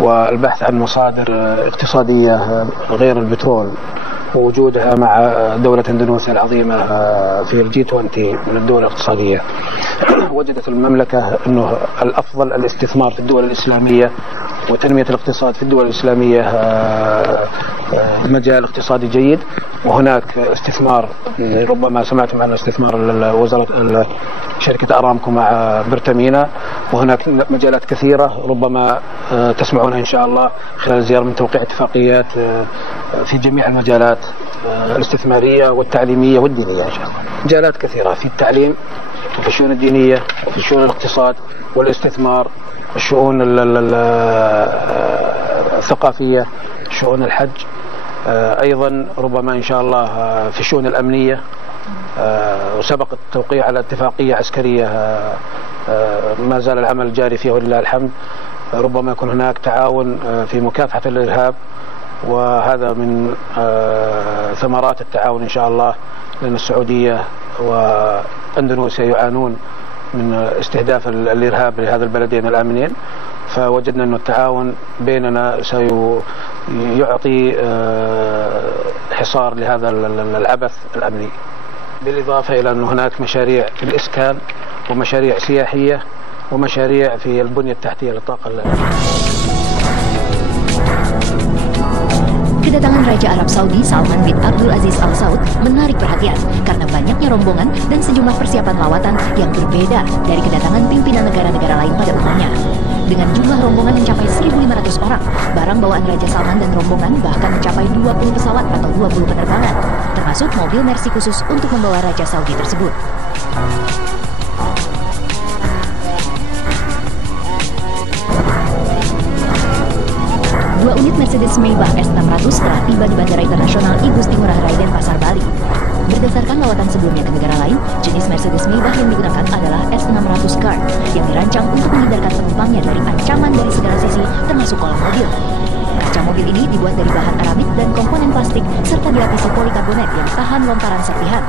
والبحث عن مصادر اقتصادية غير البترول ووجودها مع دولة اندونيسيا العظيمة في الجي 20 من الدول الاقتصادية. وجدت المملكة أنه الأفضل الاستثمار في الدول الإسلامية وتنمية الاقتصاد في الدول الإسلامية مجال اقتصادي جيد، وهناك استثمار ربما سمعتم عن استثمار وزارة شركة أرامكو مع برتامينا، وهناك مجالات كثيرة ربما تسمعونها إن شاء الله خلال الزيارة من توقيع اتفاقيات في جميع المجالات الاستثمارية والتعليمية والدينية إن شاء الله. مجالات كثيرة في التعليم وفي الشؤون الدينية وفي شؤون الاقتصاد والاستثمار، الشؤون الثقافية، شؤون الحج، أيضا ربما إن شاء الله في الشؤون الأمنية، وسبق التوقيع على اتفاقية عسكرية ما زال العمل جاري فيها ولله الحمد. ربما يكون هناك تعاون في مكافحة الإرهاب، وهذا من ثمرات التعاون إن شاء الله، لأن السعودية وأندونيسيا يعانون من استهداف الإرهاب لهذا البلدين الآمنين، فوجدنا أن التعاون بيننا سيعطي حصار لهذا العبث الأمني، بالإضافة إلى أن هناك مشاريع في الإسكان ومشاريع سياحية ومشاريع في البنية التحتية للطاقة. Kedatangan Raja Arab Saudi Salman bin Abdul Aziz Al Saud menarik perhatian karena banyaknya rombongan dan sejumlah persiapan lawatan yang berbeda dari kedatangan pimpinan negara-negara lain pada umumnya. Dengan jumlah rombongan mencapai 1.500 orang, barang bawaan Raja Salman dan rombongan bahkan mencapai 20 pesawat atau 20 penerbangan, termasuk mobil Mercy khusus untuk membawa Raja Saudi tersebut. Dua unit Mercedes Maybach S600 telah tiba di Bandara Internasional I Gusti Ngurah Rai Denpasar, Bali. Berdasarkan lawatan sebelumnya ke negara lain, jenis Mercedes Maybach yang digunakan adalah S600 Guard yang dirancang untuk menghindarkan penumpangnya dari ancaman dari segala sisi, termasuk kolong mobil. Kaca mobil ini dibuat dari bahan aramid dan komponen plastik serta dilapisi polikarbonat yang tahan lontaran serpihan.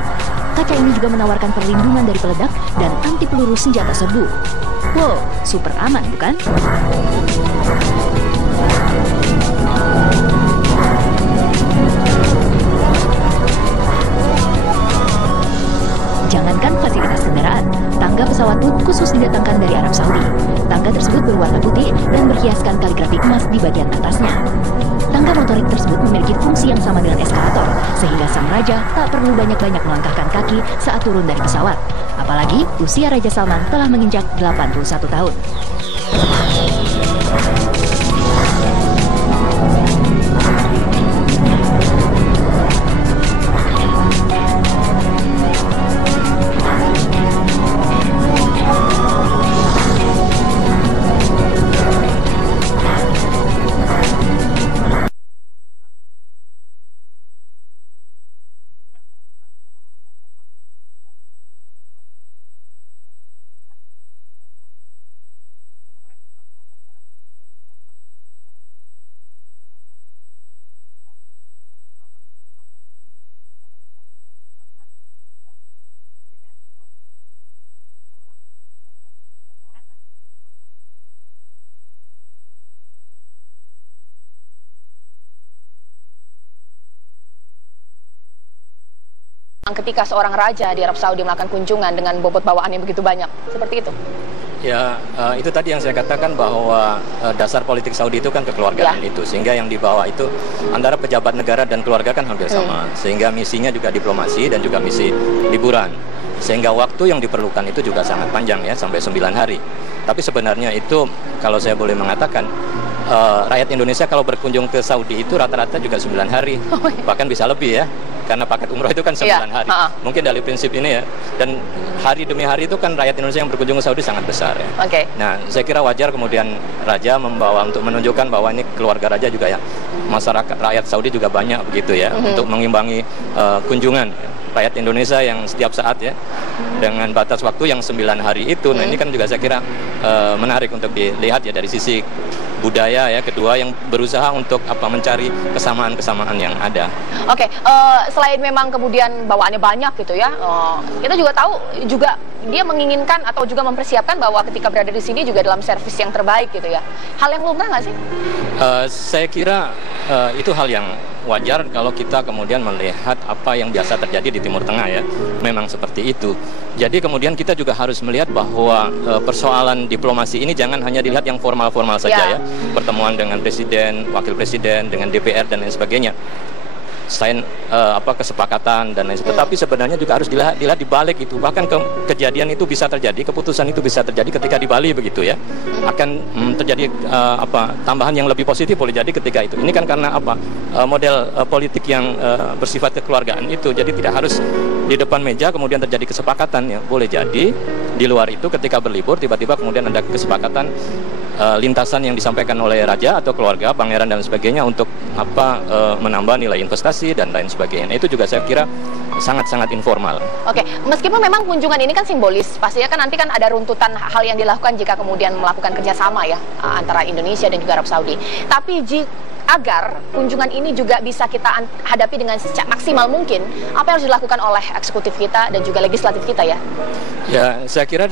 Kaca ini juga menawarkan perlindungan dari peledak dan anti peluru senjata serbu. Wow, super aman bukan? Jangankan fasilitas kendaraan, tangga pesawat pun khusus didatangkan dari Arab Saudi. Tangga tersebut berwarna putih dan berhiaskan kaligrafi emas di bagian atasnya. Tangga motorik tersebut memiliki fungsi yang sama dengan eskalator, sehingga sang raja tak perlu banyak-banyak melangkahkan kaki saat turun dari pesawat. Apalagi usia Raja Salman telah menginjak 81 tahun. Ketika seorang raja di Arab Saudi melakukan kunjungan dengan bobot bawaan yang begitu banyak, seperti itu? Ya, itu tadi yang saya katakan bahwa dasar politik Saudi itu kan kekeluargaan itu, sehingga yang dibawa itu antara pejabat negara dan keluarga kan hampir sama, sehingga misinya juga diplomasi dan juga misi liburan, sehingga waktu yang diperlukan itu juga sangat panjang ya, sampai 9 hari. Tapi sebenarnya itu kalau saya boleh mengatakan, rakyat Indonesia kalau berkunjung ke Saudi itu rata-rata juga 9 hari, bahkan bisa lebih ya. Karena paket umroh itu kan 9 hari. Mungkin dari prinsip ini ya. Dan hari demi hari itu kan rakyat Indonesia yang berkunjung ke Saudi sangat besar ya. Nah, saya kira wajar kemudian Raja membawa untuk menunjukkan bahwa ini keluarga Raja juga ya. Masyarakat rakyat Saudi juga banyak begitu ya. Untuk mengimbangi kunjungan rakyat Indonesia yang setiap saat ya. Dengan batas waktu yang 9 hari itu. Nah, ini kan juga saya kira menarik untuk dilihat ya dari sisi budaya ya, kedua yang berusaha untuk mencari kesamaan-kesamaan yang ada. Oke, selain memang kemudian bawaannya banyak gitu ya, kita juga tahu juga dia menginginkan atau juga mempersiapkan bahwa ketika berada di sini juga dalam servis yang terbaik gitu ya. Hal yang lumrah nggak sih? Saya kira itu hal yang wajar kalau kita kemudian melihat apa yang biasa terjadi di Timur Tengah ya. Memang seperti itu. Jadi kemudian kita juga harus melihat bahwa persoalan diplomasi ini jangan hanya dilihat yang formal-formal saja ya. Pertemuan dengan presiden, wakil presiden, dengan DPR dan lain sebagainya. Selain kesepakatan dan lain sebagainya, tetapi sebenarnya juga harus dilihat di balik itu. Bahkan kejadian itu bisa terjadi, keputusan itu bisa terjadi ketika di Bali begitu ya. Akan terjadi tambahan yang lebih positif boleh jadi ketika itu. Ini kan karena model politik yang bersifat kekeluargaan itu. Jadi tidak harus di depan meja kemudian terjadi kesepakatan ya. Boleh jadi di luar itu ketika berlibur tiba-tiba kemudian ada kesepakatan lintasan yang disampaikan oleh raja atau keluarga, pangeran dan sebagainya untuk menambah nilai investasi dan lain sebagainya. Itu juga saya kira sangat-sangat informal. Oke, meskipun memang kunjungan ini kan simbolis, pastinya kan nanti kan ada runtutan hal yang dilakukan jika kemudian melakukan kerjasama ya antara Indonesia dan juga Arab Saudi. Tapi agar kunjungan ini juga bisa kita hadapi dengan maksimal mungkin, apa yang harus dilakukan oleh eksekutif kita dan juga legislatif kita ya? Ya, saya kira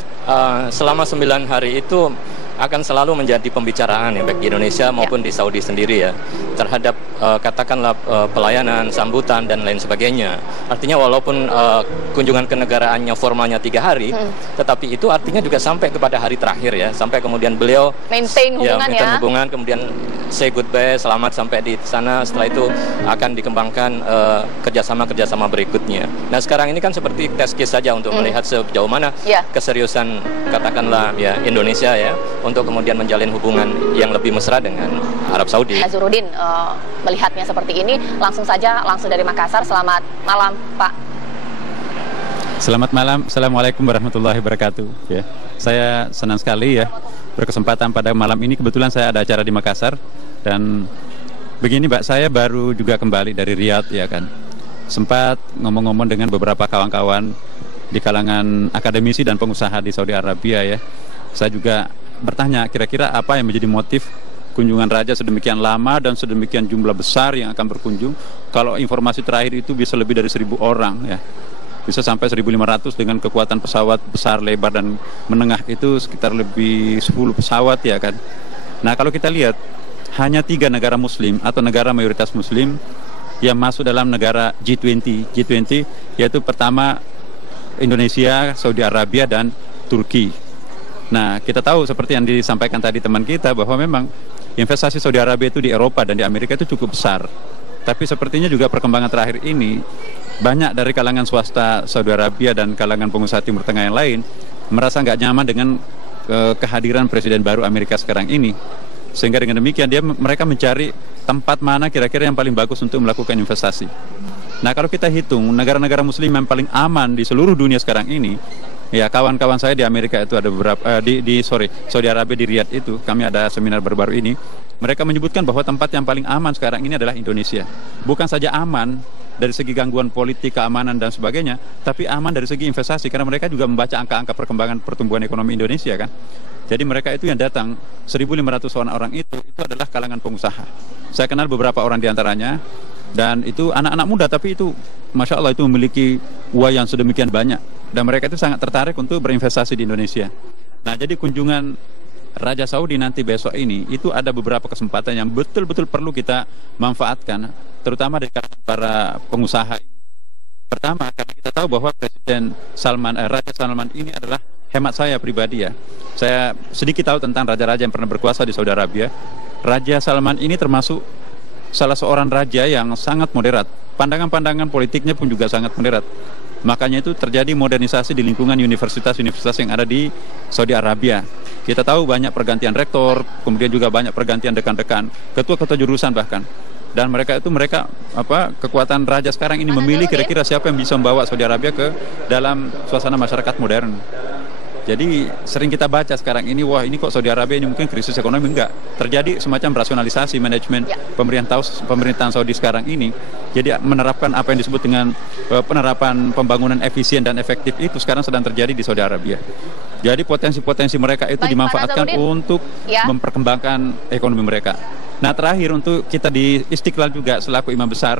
selama 9 hari itu akan selalu menjadi pembicaraan ya, baik di Indonesia maupun di Saudi sendiri ya, terhadap katakanlah pelayanan, sambutan dan lain sebagainya. Artinya walaupun kunjungan kenegaraannya formalnya 3 hari, tetapi itu artinya juga sampai kepada hari terakhir ya, sampai kemudian beliau maintain hubungan, kemudian say goodbye, selamat sampai di sana. Setelah itu akan dikembangkan kerjasama berikutnya. Nah sekarang ini kan seperti test case saja untuk melihat sejauh mana keseriusan katakanlah ya Indonesia ya untuk kemudian menjalin hubungan yang lebih mesra dengan Arab Saudi. Nazarudin melihatnya seperti ini, langsung dari Makassar. Selamat malam Pak. Selamat malam, Assalamualaikum warahmatullahi wabarakatuh ya. Saya senang sekali ya berkesempatan pada malam ini, kebetulan saya ada acara di Makassar. Dan begini Mbak, saya baru juga kembali dari Riyadh ya kan. Sempat ngomong-ngomong dengan beberapa kawan-kawan di kalangan akademisi dan pengusaha di Saudi Arabia ya. Saya juga bertanya kira-kira apa yang menjadi motif kunjungan raja sedemikian lama dan sedemikian jumlah besar yang akan berkunjung. Kalau informasi terakhir itu bisa lebih dari 1.000 orang ya, bisa sampai 1.500 dengan kekuatan pesawat besar, lebar dan menengah itu sekitar lebih 10 pesawat ya kan. Nah kalau kita lihat hanya 3 negara muslim atau negara mayoritas muslim yang masuk dalam negara G20 yaitu pertama Indonesia, Saudi Arabia dan Turki. Nah, kita tahu seperti yang disampaikan tadi teman kita bahwa memang investasi Saudi Arabia itu di Eropa dan di Amerika itu cukup besar. Tapi sepertinya juga perkembangan terakhir ini banyak dari kalangan swasta Saudi Arabia dan kalangan pengusaha Timur Tengah yang lain merasa nggak nyaman dengan kehadiran presiden baru Amerika sekarang ini. Sehingga dengan demikian mereka mencari tempat mana kira-kira yang paling bagus untuk melakukan investasi. Nah, kalau kita hitung negara-negara muslim yang paling aman di seluruh dunia sekarang ini, ya kawan-kawan saya di Amerika itu ada beberapa Saudi Arabia di Riyadh itu kami ada seminar baru-baru ini. Mereka menyebutkan bahwa tempat yang paling aman sekarang ini adalah Indonesia. Bukan saja aman dari segi gangguan politik, keamanan dan sebagainya, tapi aman dari segi investasi karena mereka juga membaca angka-angka perkembangan pertumbuhan ekonomi Indonesia kan. Jadi mereka itu yang datang 1.500 orang itu adalah kalangan pengusaha. Saya kenal beberapa orang di antaranya dan itu anak-anak muda tapi itu Masya Allah itu memiliki uang yang sedemikian banyak. Dan mereka itu sangat tertarik untuk berinvestasi di Indonesia. Nah, jadi kunjungan Raja Saudi nanti besok ini, itu ada beberapa kesempatan yang betul-betul perlu kita manfaatkan, terutama dari para pengusaha. Pertama, karena kita tahu bahwa Raja Salman ini adalah hemat saya pribadi ya. Saya sedikit tahu tentang raja-raja yang pernah berkuasa di Saudi Arabia. Raja Salman ini termasuk salah seorang raja yang sangat moderat. Pandangan-pandangan politiknya pun juga sangat moderat. Makanya itu terjadi modernisasi di lingkungan universitas-universitas yang ada di Saudi Arabia. Kita tahu banyak pergantian rektor, kemudian juga banyak pergantian dekan-dekan, ketua-ketua jurusan bahkan. Dan mereka kekuatan raja sekarang ini memilih kira-kira siapa yang bisa membawa Saudi Arabia ke dalam suasana masyarakat modern. Jadi sering kita baca sekarang ini, wah ini kok Saudi Arabia ini mungkin krisis ekonomi. Enggak, terjadi semacam rasionalisasi manajemen pemerintahan Saudi sekarang ini. Jadi menerapkan apa yang disebut dengan penerapan pembangunan efisien dan efektif itu sekarang sedang terjadi di Saudi Arabia. Jadi potensi-potensi mereka itu dimanfaatkan untuk memperkembangkan ekonomi mereka. Nah terakhir untuk kita di Istiqlal juga selaku imam besar,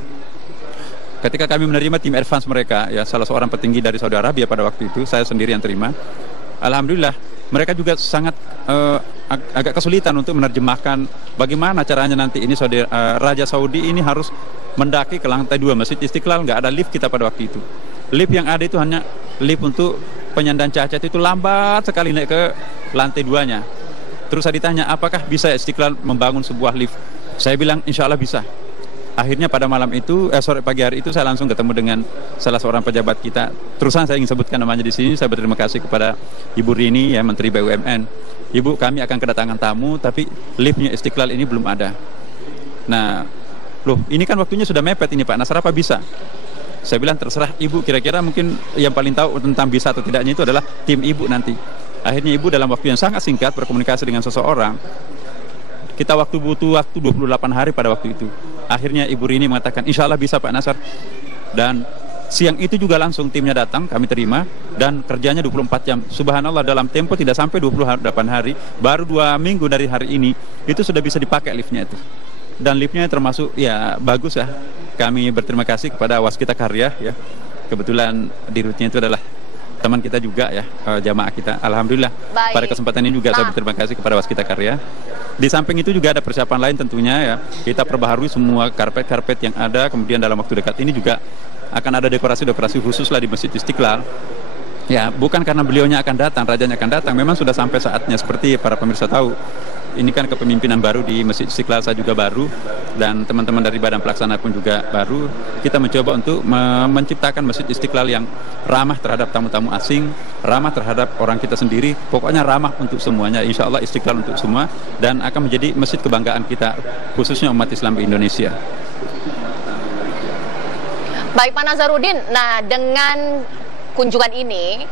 ketika kami menerima tim advance mereka, ya salah seorang petinggi dari Saudi Arabia pada waktu itu, saya sendiri yang terima. Alhamdulillah, mereka juga sangat agak kesulitan untuk menerjemahkan bagaimana caranya nanti ini Raja Saudi ini harus mendaki ke lantai 2 Masjid Istiqlal. Nggak ada lift kita pada waktu itu. Lift yang ada itu hanya lift untuk penyandang cacat, itu lambat sekali naik ke lantai 2-nya. Terus saya ditanya, apakah bisa Istiqlal membangun sebuah lift? Saya bilang, insya Allah bisa. Akhirnya pada malam itu, sore pagi hari itu saya langsung ketemu dengan salah seorang pejabat kita. Terusan saya ingin sebutkan namanya di sini. Saya berterima kasih kepada Ibu Rini, ya Menteri BUMN. Ibu, kami akan kedatangan tamu, tapi liftnya Istiqlal ini belum ada. Nah, loh, ini kan waktunya sudah mepet ini Pak Nasar, apa bisa? Saya bilang terserah Ibu, kira-kira mungkin yang paling tahu tentang bisa atau tidaknya itu adalah tim Ibu nanti. Akhirnya Ibu dalam waktu yang sangat singkat berkomunikasi dengan seseorang. Kita butuh waktu 28 hari pada waktu itu. Akhirnya Ibu Rini mengatakan, insya Allah bisa Pak Nasar. Dan siang itu juga langsung timnya datang, kami terima. Dan kerjanya 24 jam. Subhanallah, dalam tempo tidak sampai 28 hari, baru 2 minggu dari hari ini, itu sudah bisa dipakai liftnya itu. Dan liftnya termasuk, ya bagus ya. Kami berterima kasih kepada Waskita Karya, ya. Kebetulan dirutnya itu adalah teman kita juga ya, jamaah kita. Alhamdulillah. Baik. Pada kesempatan ini juga saya berterima kasih kepada Waskita Karya. Di samping itu juga ada persiapan lain tentunya ya. Kita perbaharui semua karpet-karpet yang ada. Kemudian dalam waktu dekat ini juga akan ada dekorasi-dekorasi khusus lah di Masjid Istiqlal. Ya, bukan karena beliaunya akan datang, rajanya akan datang. Memang sudah sampai saatnya, seperti para pemirsa tahu. Ini kan kepemimpinan baru di Masjid Istiqlal, saya juga baru, dan teman-teman dari Badan Pelaksana pun juga baru. Kita mencoba untuk menciptakan Masjid Istiqlal yang ramah terhadap tamu-tamu asing, ramah terhadap orang kita sendiri, pokoknya ramah untuk semuanya. Insya Allah Istiqlal untuk semua, dan akan menjadi masjid kebanggaan kita, khususnya umat Islam di Indonesia. Baik Pak Nazarudin, nah dengan kunjungan ini,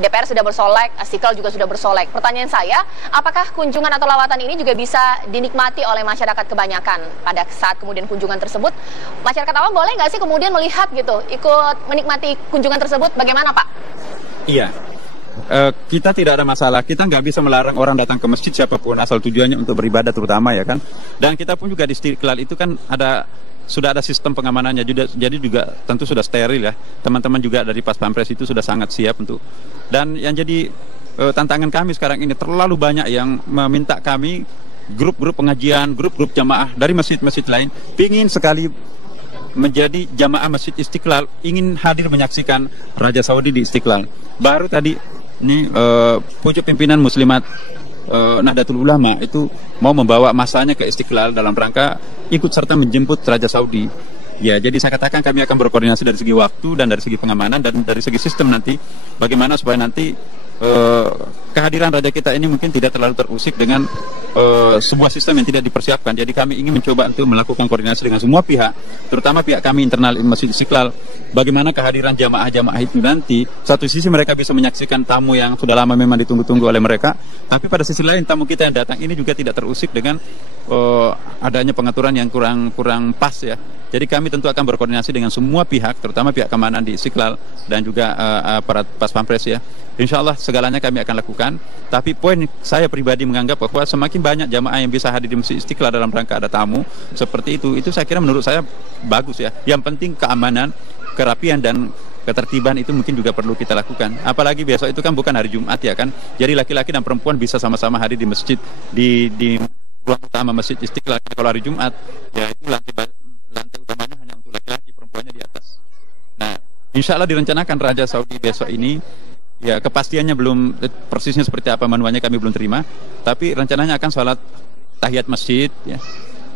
DPR sudah bersolek, Istiqlal juga sudah bersolek. Pertanyaan saya, apakah kunjungan atau lawatan ini juga bisa dinikmati oleh masyarakat kebanyakan pada saat kemudian kunjungan tersebut? Masyarakat awam boleh nggak sih kemudian melihat gitu, ikut menikmati kunjungan tersebut? Bagaimana Pak? Iya, kita tidak ada masalah. Kita nggak bisa melarang orang datang ke masjid siapapun, asal tujuannya untuk beribadah terutama ya kan. Dan kita pun juga di Istiqlal itu kan sudah ada sistem pengamanannya, jadi juga tentu sudah steril ya. Teman-teman juga dari Pas Pampres itu sudah sangat siap untuk. Dan yang jadi tantangan kami sekarang ini, terlalu banyak yang meminta kami, grup-grup pengajian, grup-grup jamaah dari masjid-masjid lain, ingin sekali menjadi jamaah Masjid Istiqlal, ingin hadir menyaksikan Raja Saudi di Istiqlal. Baru tadi ini pucuk pimpinan Muslimat Nahdlatul Ulama itu mau membawa masanya ke Istiqlal dalam rangka ikut serta menjemput Raja Saudi. Ya, jadi saya katakan kami akan berkoordinasi dari segi waktu dan dari segi pengamanan dan dari segi sistem nanti, bagaimana supaya nanti kehadiran Raja kita ini mungkin tidak terlalu terusik dengan sebuah sistem yang tidak dipersiapkan. Jadi kami ingin mencoba untuk melakukan koordinasi dengan semua pihak, terutama pihak kami internal Masjid Istiqlal. Bagaimana kehadiran jamaah-jamaah itu nanti, satu sisi mereka bisa menyaksikan tamu yang sudah lama memang ditunggu-tunggu oleh mereka, tapi pada sisi lain tamu kita yang datang ini juga tidak terusik dengan adanya pengaturan yang kurang pas ya. Jadi kami tentu akan berkoordinasi dengan semua pihak, terutama pihak keamanan di Istiqlal dan juga aparat Pas Pampres ya. Insya Allah segalanya kami akan lakukan. Tapi poin saya pribadi menganggap bahwa semakin banyak jamaah yang bisa hadir di Masjid Istiqlal dalam rangka ada tamu seperti itu saya kira menurut saya bagus ya. Yang penting keamanan, kerapian dan ketertiban itu mungkin juga perlu kita lakukan. Apalagi besok itu kan bukan hari Jumat ya kan. Jadi laki-laki dan perempuan bisa sama-sama hadir di masjid di ruang utama Masjid Istiqlal. Kalau hari Jumat ya itu lantai utamanya hanya untuk laki-laki, perempuannya di atas. Nah, insya Allah direncanakan Raja Saudi besok ini, ya kepastiannya belum persisnya seperti apa manualnya kami belum terima, tapi rencananya akan sholat tahiyat masjid, ya.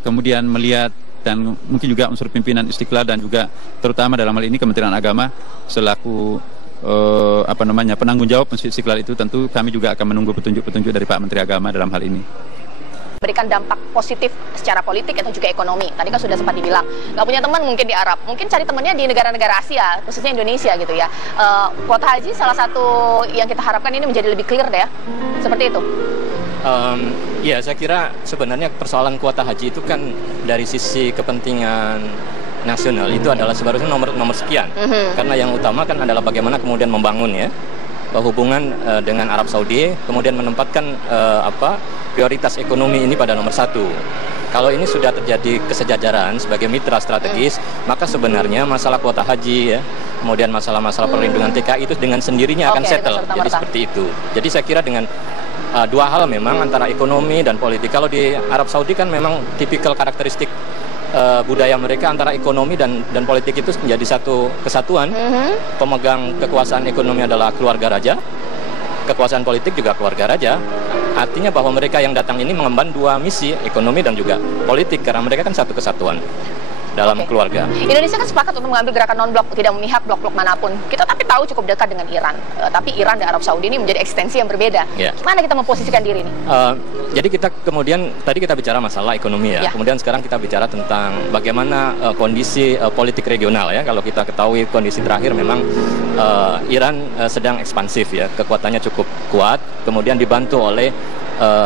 Kemudian melihat dan mungkin juga unsur pimpinan Istiqlal dan juga terutama dalam hal ini Kementerian Agama selaku penanggung jawab Masjid Istiqlal itu, tentu kami juga akan menunggu petunjuk-petunjuk dari Pak Menteri Agama dalam hal ini. berikan dampak positif secara politik atau juga ekonomi. Tadi kan sudah sempat dibilang, nggak punya teman mungkin di Arab, mungkin cari temannya di negara-negara Asia, khususnya Indonesia gitu ya. Kuota haji salah satu yang kita harapkan ini menjadi lebih clear deh ya, seperti itu. Ya, saya kira sebenarnya persoalan kuota haji itu kan dari sisi kepentingan nasional itu adalah sebenarnya nomor sekian. Karena yang utama kan adalah bagaimana kemudian membangun ya hubungan dengan Arab Saudi, kemudian menempatkan prioritas ekonomi ini pada nomor satu. Kalau ini sudah terjadi kesejajaran sebagai mitra strategis, maka sebenarnya masalah kuota haji ya, kemudian masalah-masalah perlindungan TKI itu dengan sendirinya akan settle. Jadi seperti itu. Jadi saya kira dengan dua hal memang antara ekonomi dan politik. Kalau di Arab Saudi kan memang tipikal karakteristik budaya mereka antara ekonomi dan politik itu menjadi satu kesatuan. Pemegang kekuasaan ekonomi adalah keluarga raja, kekuasaan politik juga keluarga raja. Artinya bahwa mereka yang datang ini mengemban dua misi, ekonomi dan juga politik, karena mereka kan satu kesatuan dalam keluarga. Indonesia kan sepakat untuk mengambil gerakan non-blok, tidak memihak blok-blok manapun. Kita tapi tahu cukup dekat dengan Iran. Tapi Iran dan Arab Saudi ini menjadi ekstensi yang berbeda. Gimana kita memposisikan diri ini? Jadi kita kemudian, tadi kita bicara masalah ekonomi ya. Kemudian sekarang kita bicara tentang bagaimana kondisi politik regional ya. Kalau kita ketahui kondisi terakhir memang Iran sedang ekspansif ya. Kekuatannya cukup kuat. Kemudian dibantu oleh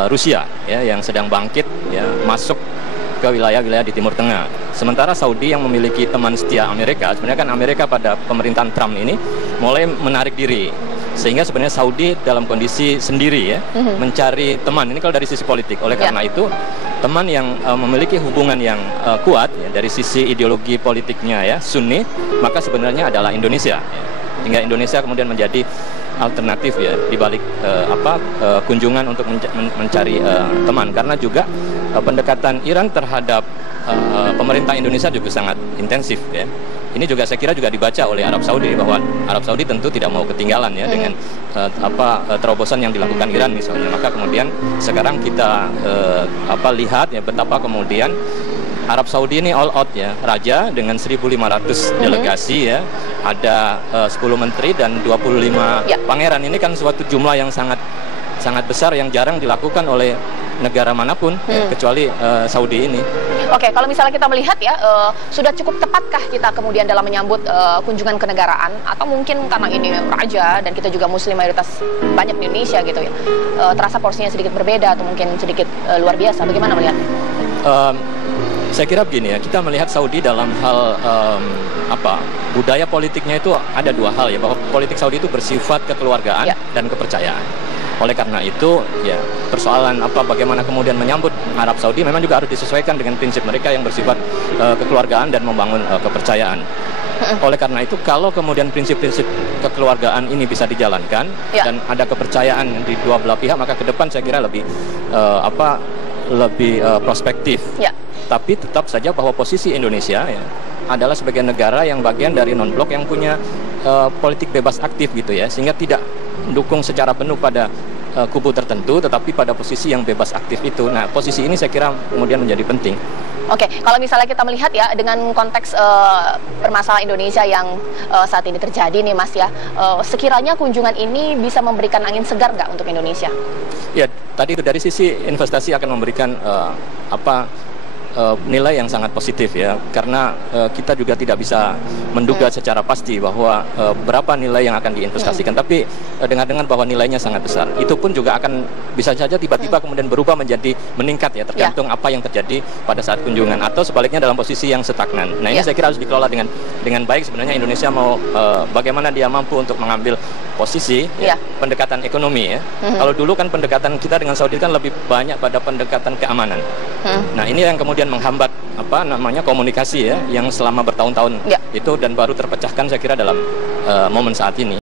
Rusia ya, yang sedang bangkit ya, masuk ke wilayah-wilayah di Timur Tengah. Sementara Saudi yang memiliki teman setia Amerika, sebenarnya kan Amerika pada pemerintahan Trump ini mulai menarik diri. Sehingga sebenarnya Saudi dalam kondisi sendiri ya, mencari teman. Ini kalau dari sisi politik. Oleh karena itu, teman yang memiliki hubungan yang kuat ya, dari sisi ideologi politiknya ya, Sunni, maka sebenarnya adalah Indonesia. Hingga Indonesia kemudian menjadi alternatif ya di balik kunjungan untuk mencari teman, karena juga pendekatan Iran terhadap pemerintah Indonesia juga sangat intensif ya. Ini juga saya kira juga dibaca oleh Arab Saudi, bahwa Arab Saudi tentu tidak mau ketinggalan ya dengan terobosan yang dilakukan Iran misalnya. Maka kemudian sekarang kita lihat ya betapa kemudian Arab Saudi ini all out ya, raja dengan 1.500 delegasi ya, ada 10 menteri dan 25 pangeran. Ini kan suatu jumlah yang sangat besar yang jarang dilakukan oleh negara manapun ya, kecuali Saudi ini. Oke, kalau misalnya kita melihat ya, sudah cukup tepatkah kita kemudian dalam menyambut kunjungan kenegaraan, atau mungkin karena ini raja dan kita juga muslim mayoritas banyak di Indonesia gitu ya, terasa porsinya sedikit berbeda atau mungkin sedikit luar biasa? Bagaimana melihatnya? Saya kira begini ya, kita melihat Saudi dalam hal budaya politiknya itu ada dua hal ya, bahwa politik Saudi itu bersifat kekeluargaan dan kepercayaan. Oleh karena itu ya, persoalan bagaimana kemudian menyambut Arab Saudi memang juga harus disesuaikan dengan prinsip mereka yang bersifat kekeluargaan dan membangun kepercayaan. Oleh karena itu, kalau kemudian prinsip-prinsip kekeluargaan ini bisa dijalankan dan ada kepercayaan di dua belah pihak, maka ke depan saya kira lebih prospektif. Tapi tetap saja bahwa posisi Indonesia ya, adalah sebagai negara yang bagian dari non-blok yang punya politik bebas aktif gitu ya, sehingga tidak mendukung secara penuh pada kubu tertentu, tetapi pada posisi yang bebas aktif itu. Nah, posisi ini saya kira kemudian menjadi penting. Oke, kalau misalnya kita melihat ya dengan konteks permasalahan Indonesia yang saat ini terjadi nih Mas ya, sekiranya kunjungan ini bisa memberikan angin segar nggak untuk Indonesia? Ya, tadi itu dari sisi investasi akan memberikan nilai yang sangat positif ya, karena kita juga tidak bisa menduga secara pasti bahwa berapa nilai yang akan diinvestasikan, tapi dengar-dengar bahwa nilainya sangat besar. Itu pun juga akan bisa saja tiba-tiba kemudian berubah menjadi meningkat ya, tergantung apa yang terjadi pada saat kunjungan, atau sebaliknya dalam posisi yang stagnan. Nah, ini saya kira harus dikelola dengan baik. Sebenarnya Indonesia mau bagaimana dia mampu untuk mengambil posisi pendekatan ekonomi ya. Kalau dulu kan pendekatan kita dengan Saudi kan lebih banyak pada pendekatan keamanan. Nah, ini yang kemudian menghambat komunikasi ya, yang selama bertahun-tahun itu, dan baru terpecahkan saya kira dalam momen saat ini.